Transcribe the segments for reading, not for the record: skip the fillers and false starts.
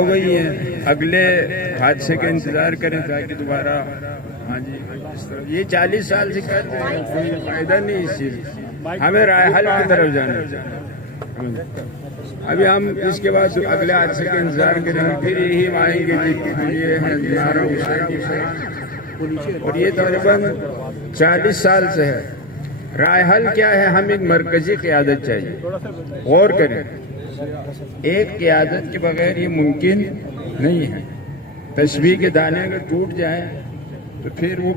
ہو گئی ہیں، اگلے حادثے کا انتظار کریں تاکہ دوبارہ ہاں جی اس طرح یہ 40 سال سے کہتے ہیں کوئی فائدہ نہیں اس چیز، ہمیں رائے حل کی طرف جانا چاہیے۔ ابھی ہم اس کے بعد اگلے حادثے کا انتظار کریں گے، پھر یہی آئیں گے یہ ہے ہمارا اور یہ تقریباً 40 سال سے ہے۔ رائے حل کیا ہے؟ ہم ایک مرکزی قیادت چاہیے، غور کریں، ایک قیادت کے بغیر یہ ممکن نہیں ہے۔ تسبیح کے دانے اگر ٹوٹ جائیں تو پھر وہ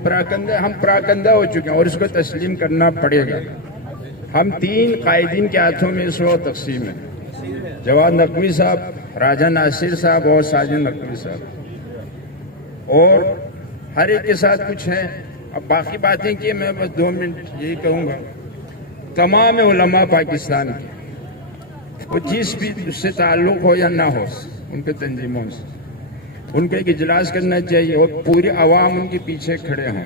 ہم پراکندہ ہو چکے ہیں اور اس کو تسلیم کرنا پڑے گا۔ ہم 3 قائدین کے ہاتھوں میں اس وقت تقسیم ہے، جواد نقوی صاحب، راجہ ناصر صاحب اور ساجد نقوی صاحب، اور ہر ایک کے ساتھ کچھ ہے۔ اب باقی باتیں کی میں بس 2 منٹ یہی کہوں گا، تمام علماء پاکستان کے، وہ جس بھی اس سے تعلق ہو یا نہ ہو، ان کے تنظیموں سے ان کا ایک اجلاس کرنا چاہیے اور پورے عوام ان کے پیچھے کھڑے ہیں۔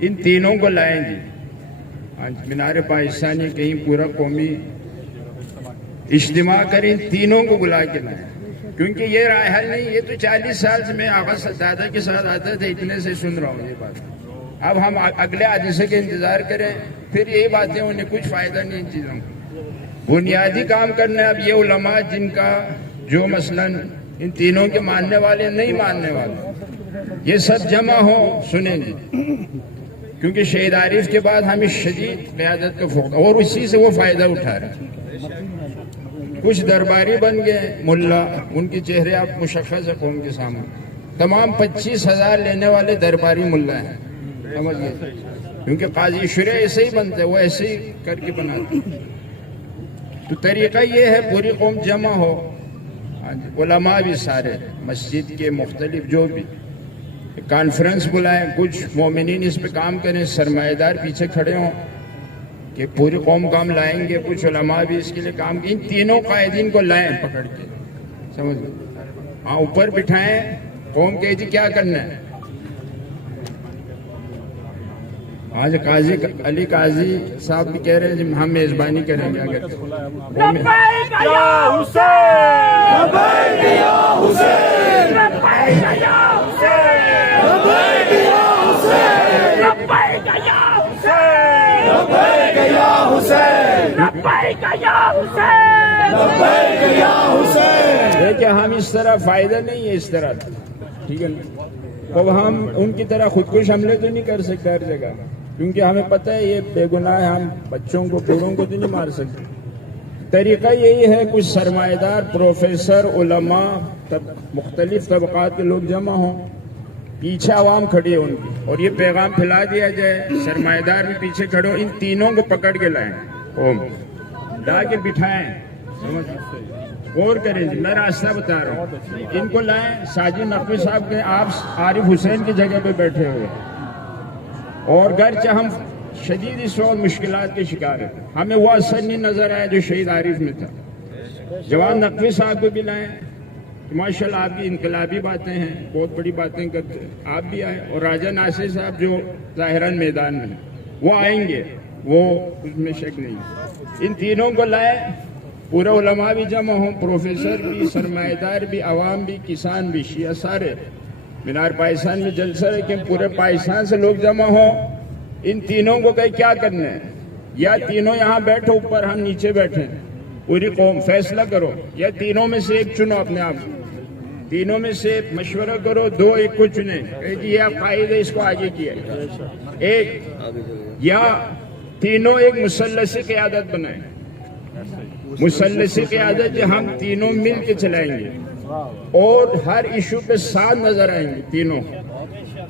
ان تینوں کو لائیں گے، مینار پاکستانی کہیں پورا قومی اجتماع کریں، ان تینوں کو بلا کے لائیں، کیونکہ یہ رائے حل نہیں۔ یہ تو 40 سال سے میں آغا دادا کے ساتھ آتا تھا، اتنے سے سن رہا ہوں یہ بات۔ اب ہم اگلے حادثے کے انتظار کریں، پھر یہی باتیں انہیں کچھ فائدہ نہیں ان چیزوں کو۔ بنیادی کام کرنا ہے اب یہ علماء جن کا جو مثلاً ان تینوں کے ماننے والے نہیں ماننے والے، یہ سب جمع ہوں، سنیں گے، کیونکہ شہید عارف کے بعد ہمیں شدید قیادت کا فوق اور اسی سے وہ فائدہ اٹھا رہے ہیں۔ کچھ درباری بن گئے ملا، ان کے چہرے آپ مشخص ہے قوم کے سامنے، تمام 25,000 لینے والے درباری ملا ہیں، سمجھ گئے، کیونکہ قاضی شرع ایسے ہی بنتے، وہ ایسے ہی کر کے بناتے۔ تو طریقہ یہ ہے پوری قوم جمع ہو، علماء بھی سارے مسجد کے مختلف جو بھی کانفرنس بلائیں، کچھ مومنین اس پہ کام کریں، سرمایہ دار پیچھے کھڑے ہوں کہ پوری قوم کام لائیں گے، کچھ علماء بھی اس کے لیے کام، ان تینوں قائدین کو لائیں پکڑ کے، سمجھ گئے، ہاں اوپر بٹھائیں، قوم کہے جی کیا کرنا ہے۔ آج قاضی علی قاضی صاحب بھی کہہ رہے ہیں ہم میزبانی کریں گے، اگر لبیک یا حسین، لبیک یا حسین، لبیک یا حسین، لبیک یا حسین، لبیک یا حسین، لبیک یا حسین، لبیک یا حسین، لبیک یا حسین۔ دیکھیں ہم اس طرح فائدہ نہیں ہے اس طرح، ٹھیک ہے نا، اب ہم ان کی طرح خودکش حملے تو نہیں کر سکتے ہر جگہ، کیونکہ ہمیں پتہ ہے یہ بے گناہ ہے، ہم بچوں کو بوڑھوں کو تو نہیں مار سکتے۔ طریقہ یہی ہے کچھ سرمایہ دار پروفیسر علماء مختلف طبقات کے لوگ جمع ہوں، پیچھے عوام کھڑی ہے ان کی، اور یہ پیغام پھیلا دیا جائے، سرمایہ دار بھی پیچھے کھڑے ہو، ان تینوں کو پکڑ کے لائیں، لا کے بٹھائیں، غور کریں جی، میں راستہ بتا رہا ہوں، ان کو لائیں، ساجد نقوی صاحب کے آپ عارف حسین کی جگہ پہ بیٹھے ہوئے، اور گرچہ ہم شدید اس وقت مشکلات کے شکار ہیں، ہمیں وہ اثر نہیں نظر آیا جو شہید عارف میں تھا۔ جواد نقوی صاحب کو بھی لائیں، ماشاءاللہ آپ کی انقلابی باتیں ہیں، بہت بڑی باتیں کرتے ہیں، آپ بھی آئیں، اور راجہ ناصر صاحب جو ظاہراً میدان میں ہیں وہ آئیں گے، وہ اس میں شک نہیں۔ ان تینوں کو لائیں، پورے علماء بھی جمع ہوں، پروفیسر بھی، سرمایہ دار بھی، عوام بھی، کسان بھی، شیعہ سارے، مینار پاکستان میں جلسہ ہے کہ پورے پاکستان سے لوگ جمع ہوں، ان تینوں کو کہ کیا کرنا ہے، یا تینوں یہاں بیٹھو اوپر، ہم نیچے بیٹھے، پوری قوم فیصلہ کرو، یا تینوں میں سے ایک چنو، اپنے آپ تینوں میں سے مشورہ کرو، 2 ایک کو چنیں کہ جی یہ قائد ہے، اس کو آگے کیا ایک، یا تینوں ایک مثلثی قیادت بنائیں، مثلثی قیادت جو ہم تینوں مل کے چلائیں گے اور ہر ایشو پہ ساتھ نظر آئیں گے تینوں،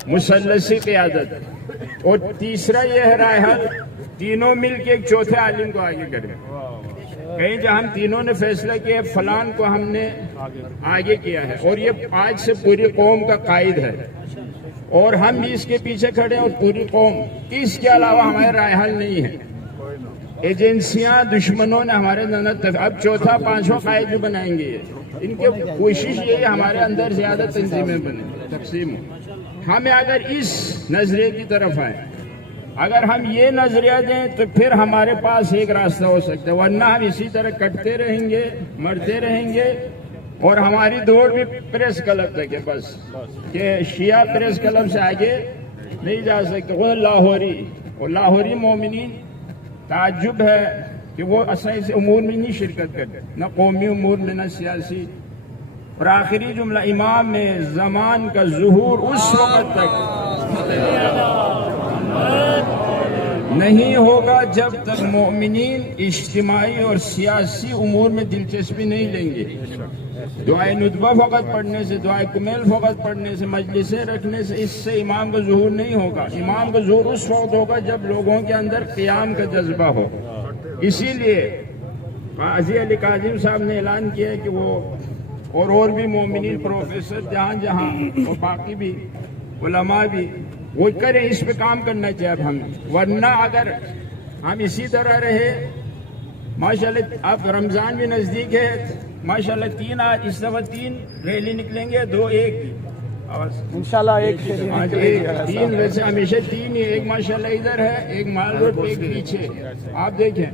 مثلثی قیادت۔ اور تیسرا یہ ہے رائے حل، تینوں مل کے ایک چوتھے عالم کو آگے کریں، کہیں جو ہم تینوں نے فیصلہ کیا فلان کو ہم نے آگے کیا ہے اور یہ آج سے پوری قوم کا قائد ہے، اور ہم بھی اس کے پیچھے کھڑے ہیں اور پوری قوم، اس کے علاوہ ہمارے رائے حل نہیں ہے۔ ایجنسیاں دشمنوں نے ہمارے اندر اب چوتھا پانچواں قائد بھی بنائیں گے، ان کی کوشش یہ ہے ہمارے اندر زیادہ تنظیمیں بنیں، تقسیم ہو۔ ہمیں اگر اس نظریے کی طرف آئیں، اگر ہم یہ نظریہ دیں تو پھر ہمارے پاس ایک راستہ ہو سکتا ہے، ورنہ ہم اسی طرح کٹتے رہیں گے، مرتے رہیں گے، اور ہماری دوڑ بھی پریس کلب تک ہے بس، کہ شیعہ پریس کلب سے آگے نہیں جا سکتے. وہ لاہوری مومنین تعجب ہے کہ وہ ایسے امور میں نہیں شرکت کرتے، نہ قومی امور میں نہ سیاسی. اور آخری جملہ، امام زمان کا ظہور اس وقت تک نہیں ہوگا جب تک مومنین اجتماعی اور سیاسی امور میں دلچسپی نہیں لیں گے. دعائے ندبہ فقط پڑھنے سے، دعائے کمیل فقط پڑھنے سے، مجلسیں رکھنے سے اس سے امام کا ظہور نہیں ہوگا. امام کا ظہور اس وقت ہوگا جب لوگوں کے اندر قیام کا جذبہ ہو. اسی لیے قاضی علی کاظم صاحب نے اعلان کیا ہے کہ وہ اور بھی مومنین پروفیسر جہاں اور باقی بھی علماء بھی وہ کریں، اس پہ کام کرنا چاہیے ہم. ورنہ اگر ہم اسی طرح رہے، ماشاءاللہ اب رمضان بھی نزدیک ہے، ماشاءاللہ اس دفعہ 3 ریلی نکلیں گے، 2 1 انشاءاللہ ایک 3 ویسے ہمیشہ 3 ہی، ایک ماشاءاللہ ادھر ہے، ایک مال روڈ پہ، ایک پیچھے. آپ دیکھیں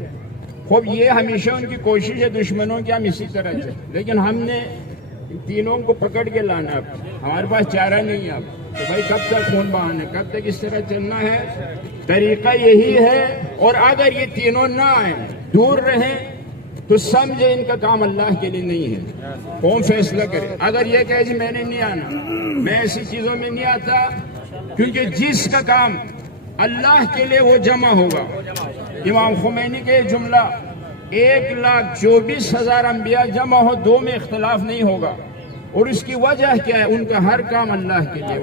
خوب، یہ ہمیشہ ان کی کوشش ہے دشمنوں کی ہم اسی طرح چلیں، لیکن ہم نے تینوں کو پکڑ کے لانا. اب ہمارے پاس چارہ نہیں ہے اب تو بھائی کب تک خون بہانا ہے، کب تک اس طرح چلنا ہے. طریقہ یہی ہے. اور اگر یہ تینوں نہ آئیں، دور رہیں، تو سمجھے ان کا کام اللہ کے لیے نہیں ہے. قوم فیصلہ کرے. اگر یہ کہے جی میں نے نہیں آنا، میں ایسی چیزوں میں نہیں آتا، کیونکہ جس کا کام اللہ کے لیے وہ جمع ہوگا. امام خمینی کے جملہ 1,24,000 انبیاء جمع ہو، 2 میں اختلاف نہیں ہوگا. اور اس کی وجہ کیا ہے؟ ان کا ہر کام اللہ کے لیے.